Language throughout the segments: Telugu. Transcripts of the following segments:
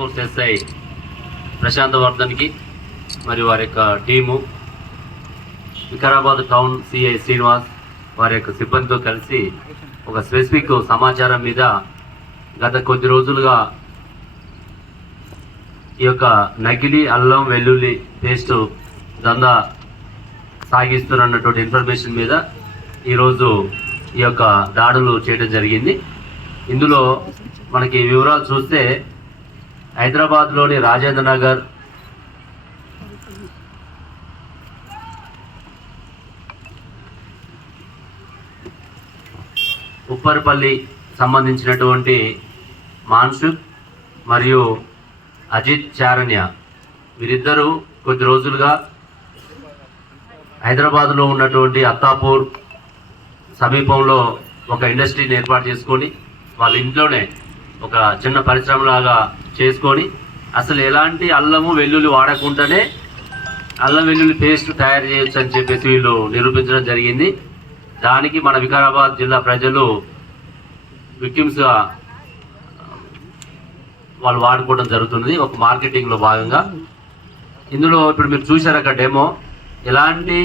ఎస్ఐ ప్రశాంత్ వర్ధన్కి మరియు వారి యొక్క team Vikarabad town CI Srinivas వారి యొక్క సిబ్బందితో కలిసి ఒక స్పెసిఫిక్ సమాచారం మీద గత కొద్ది రోజులుగా ఈ యొక్క నకిలీ అల్లం వెల్లుల్లి పేస్ట్ దందా సాగిస్తున్నటువంటి ఇన్ఫర్మేషన్ మీద ఈరోజు ఈ యొక్క దాడులు చేయడం జరిగింది. ఇందులో మనకి వివరాలు చూస్తే హైదరాబాద్లోని రాజేంద్ర నగర్. ఉప్పర్పల్లి సంబంధించినటువంటి మాన్సుక్ మరియు అజిత్ చారణ్య. వీరిద్దరూ కొద్ది రోజులుగా హైదరాబాద్లో ఉన్నటువంటి అత్తాపూర్ సమీపంలో ఒక ఇండస్ట్రీని ఏర్పాటు చేసుకొని వాళ్ళ ఇంట్లోనే ఒక చిన్న పరిశ్రమలాగా చేసుకొని అసలు ఎలాంటి అల్లము వెల్లుల్లి వాడకుండానే అల్లం వెల్లుల్లి పేస్ట్ తయారు చేయొచ్చు అని చెప్పేసి వీళ్ళు నిరూపించడం జరిగింది. దానికి మన వికారాబాద్ జిల్లా ప్రజలు విక్టిమ్స్గా వాళ్ళు వాడుకోవడం జరుగుతుంది ఒక మార్కెటింగ్లో భాగంగా. ఇందులో ఇప్పుడు మీరు చూశారు అక్కడ డెమో. ఎలాంటి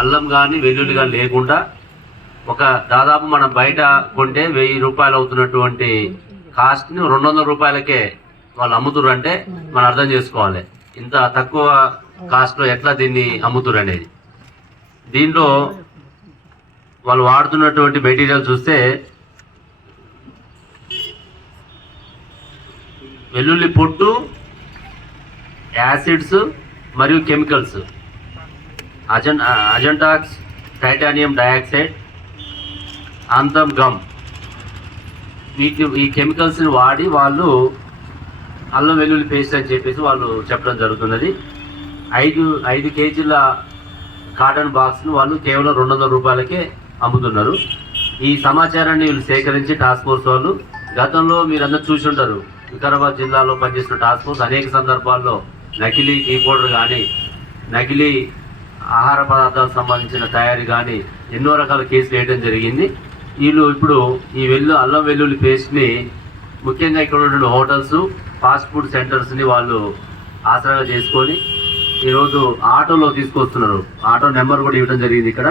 అల్లం కానీ వెల్లుల్లి కానీ లేకుండా ఒక దాదాపు మనం బయట కొంటే వెయ్యి రూపాయలు అవుతున్నటువంటి కాస్ట్ని రెండు వందల రూపాయలకే వాళ్ళు అమ్ముతురు అంటే మనం అర్థం చేసుకోవాలి. ఇంత తక్కువ కాస్ట్లో ఎట్లా దీన్ని అమ్ముతురు అనేది దీంట్లో వాళ్ళు వాడుతున్నటువంటి మెటీరియల్ చూస్తే వెల్లుల్లి పొట్టు యాసిడ్స్ మరియు కెమికల్స్. అజన్ అజంటాక్స్ టైటానియం డయాక్సైడ్ అంతం గమ్. వీటి ఈ కెమికల్స్ని వాడి వాళ్ళు అల్లం వెల్లుల్లి పేస్ట్ అని చెప్పేసి వాళ్ళు చెప్పడం జరుగుతున్నది. ఐదు ఐదు కేజీల కాటన్ బాక్స్ను వాళ్ళు కేవలం రెండు వందల రూపాయలకే అమ్ముతున్నారు. ఈ సమాచారాన్ని వీళ్ళు సేకరించి టాస్క్ ఫోర్స్ వాళ్ళు గతంలో మీరందరూ చూసి ఉంటారు. వికారాబాద్ జిల్లాలో పనిచేసిన టాస్క్ ఫోర్స్ అనేక సందర్భాల్లో నకిలీ టీ పౌడర్ కానీ నకిలీ ఆహార పదార్థాలకు సంబంధించిన తయారీ కానీ ఎన్నో రకాల కేసులు వేయడం జరిగింది. వీళ్ళు ఇప్పుడు ఈ వెల్లు అల్లం వెల్లుల్లి పేస్ట్ని ముఖ్యంగా ఇక్కడ ఉన్న హోటల్స్ ఫాస్ట్ ఫుడ్ సెంటర్స్ని వాళ్ళు ఆసరాగా చేసుకొని ఈరోజు ఆటోలో తీసుకొస్తున్నారు. ఆటో నెంబర్ కూడా ఇవ్వడం జరిగింది ఇక్కడ.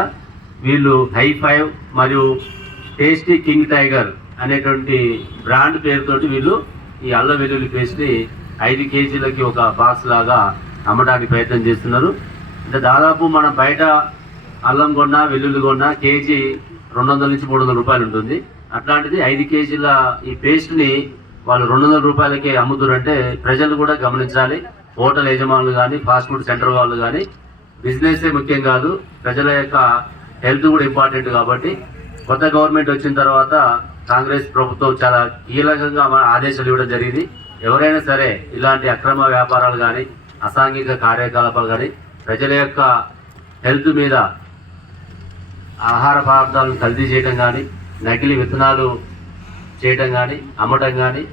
వీళ్ళు హై ఫైవ్ మరియు టేస్టీ కింగ్ టైగర్ అనేటువంటి బ్రాండ్ పేరుతోటి వీళ్ళు ఈ అల్లం వెల్లుల్లి పేస్ట్ని ఐదు కేజీలకి ఒక బాక్స్ లాగా అమ్మడానికి ప్రయత్నం చేస్తున్నారు. అంటే దాదాపు మనం బయట అల్లం కొన్నా వెల్లుల్లి కొన్నా కేజీ రెండు వందల నుంచి మూడు వందల రూపాయలు ఉంటుంది. అట్లాంటిది ఐదు కేజీల ఈ పేస్ట్ని వాళ్ళు రెండు వందల రూపాయలకే అమ్ముతారంటే ప్రజలు కూడా గమనించాలి. హోటల్ యజమానులు కానీ ఫాస్ట్ ఫుడ్ సెంటర్ వాళ్ళు కానీ. బిజినెస్సే ముఖ్యం కాదు. ప్రజల యొక్క హెల్త్ కూడా ఇంపార్టెంట్ కాబట్టి. కొత్త గవర్నమెంట్ వచ్చిన తర్వాత కాంగ్రెస్ ప్రభుత్వం చాలా కీలకంగా మన ఆదేశాలు ఇవ్వడం జరిగింది. ఎవరైనా సరే ఇలాంటి అక్రమ వ్యాపారాలు కానీ అసాంఘిక కార్యకలాపాలు కానీ ప్రజల యొక్క హెల్త్ మీద ఆహార పదార్థాలను కల్తీ చేయడం కానీ నకిలీ విత్తనాలు చేయడం కానీ అమ్మటం కానీ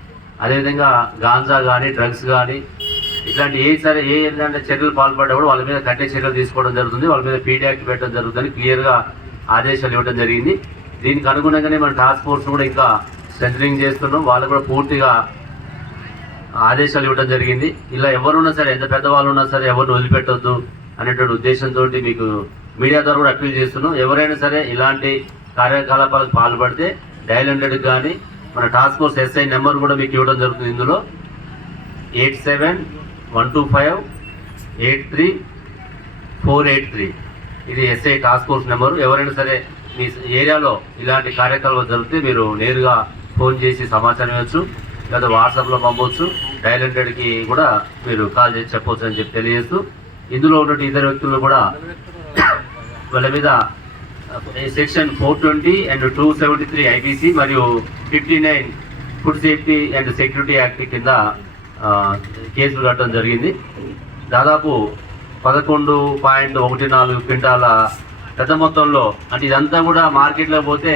అదేవిధంగా గాంజా కానీ డ్రగ్స్ కానీ ఇట్లాంటి ఏ సరే ఏ ఇలాంటి చర్యలు పాల్పడ్డా వాళ్ళ మీద కట్టే చర్యలు తీసుకోవడం జరుగుతుంది. వాళ్ళ మీద పీడీ యాక్ట్ పెట్టడం జరుగుతుంది క్లియర్గా ఆదేశాలు ఇవ్వడం జరిగింది. దీనికి అనుగుణంగానే మన టాస్క్ ఫోర్స్ కూడా ఇంకా స్ట్రెంథనింగ్ చేస్తున్నాం. వాళ్ళు కూడా పూర్తిగా ఆదేశాలు ఇవ్వడం జరిగింది. ఇలా ఎవరున్నా సరే ఎంత పెద్దవాళ్ళు ఉన్నా సరే ఎవరిని వదిలిపెట్టొద్దు అనేటువంటి ఉద్దేశంతో మీకు మీడియా ద్వారా కూడా అప్పీల్ చేస్తున్నాం. ఎవరైనా సరే ఇలాంటి కార్యకలాపాలకు పాల్పడితే డైల్ హండ్రెడ్కి కానీ మన టాస్క్ ఫోర్స్ ఎస్ఐ నెంబర్ కూడా మీకు ఇవ్వడం జరుగుతుంది ఇందులో. Eight seven one two five eight three four eight three. ఇది ఎస్ఐ టాస్క్ ఫోర్స్ నెంబరు. ఎవరైనా సరే మీ ఏరియాలో ఇలాంటి కార్యక్రమాలు జరిగితే మీరు నేరుగా ఫోన్ చేసి సమాచారం ఇవ్వచ్చు. లేదా వాట్సాప్లో పంపవచ్చు డైల్ హండ్రెడ్కి కూడా మీరు కాల్ చేసి చెప్పవచ్చు అని చెప్పి తెలియజేస్తూ. ఇందులో ఉన్నటువంటి ఇతర వ్యక్తులు కూడా వాళ్ళ మీద section four twenty and two seventy three IPC మరియు fifty nine food safety and security act కింద కేసులు కట్టడం జరిగింది. దాదాపు పదకొండు పాయింట్ ఒకటి నాలుగు క్వింటాల పెద్ద మొత్తంలో అంటే ఇదంతా కూడా మార్కెట్లో పోతే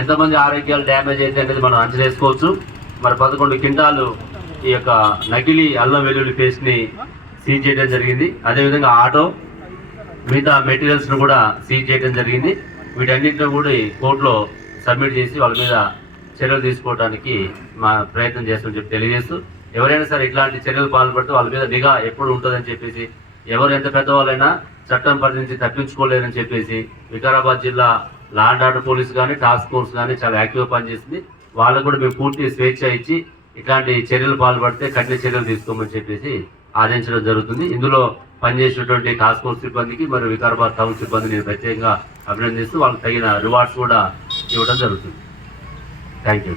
ఎంతమంది ఆరోగ్యాలు డ్యామేజ్ అయితే అనేది మనం అంచనా వేసుకోవచ్చు. మరి పదకొండు క్వింటాలు ఈ యొక్క నకిలీ అల్లం వెల్లుల్లి పేస్ట్ని సీజ్ చేయడం జరిగింది. అదేవిధంగా ఆటో మిగతా మెటీరియల్స్ను కూడా సీజ్ చేయడం జరిగింది. వీటన్నిటిని కూడా ఈ కోర్టులో సబ్మిట్ చేసి వాళ్ళ మీద చర్యలు తీసుకోవడానికి మా ప్రయత్నం చేస్తామని చెప్పి తెలియజేస్తూ ఎవరైనా సరే ఇట్లాంటి చర్యలు పాల్పడితే వాళ్ళ మీద నిఘా ఎప్పుడు ఉంటుందని చెప్పేసి ఎవరు ఎంత పెద్దవాళ్ళైనా చట్టం పరిధి నుంచి తప్పించుకోలేరని చెప్పేసి వికారాబాద్ జిల్లా లా అండ్ ఆర్డర్ పోలీస్ కానీ టాస్క్ ఫోర్స్ కానీ చాలా యాక్టివ్గా పనిచేసింది. వాళ్ళకు కూడా మేము పూర్తి స్వేచ్ఛ ఇచ్చి ఇట్లాంటి చర్యలు పాల్పడితే కఠిన చర్యలు తీసుకోమని చెప్పేసి ఆదేశించడం జరుగుతుంది. ఇందులో పనిచేసినటువంటి టాస్క్ సిబ్బందికి మరియు వికారాబాద్ టౌన్ సిబ్బందిని నేను ప్రత్యేకంగా అభినందిస్తూ వాళ్ళకి తగిన రివార్డ్స్ కూడా ఇవ్వడం జరుగుతుంది. థ్యాంక్ యూ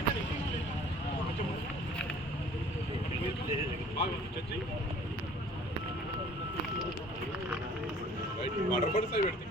వాటర్ బాటిల్స్ అవి పెడితే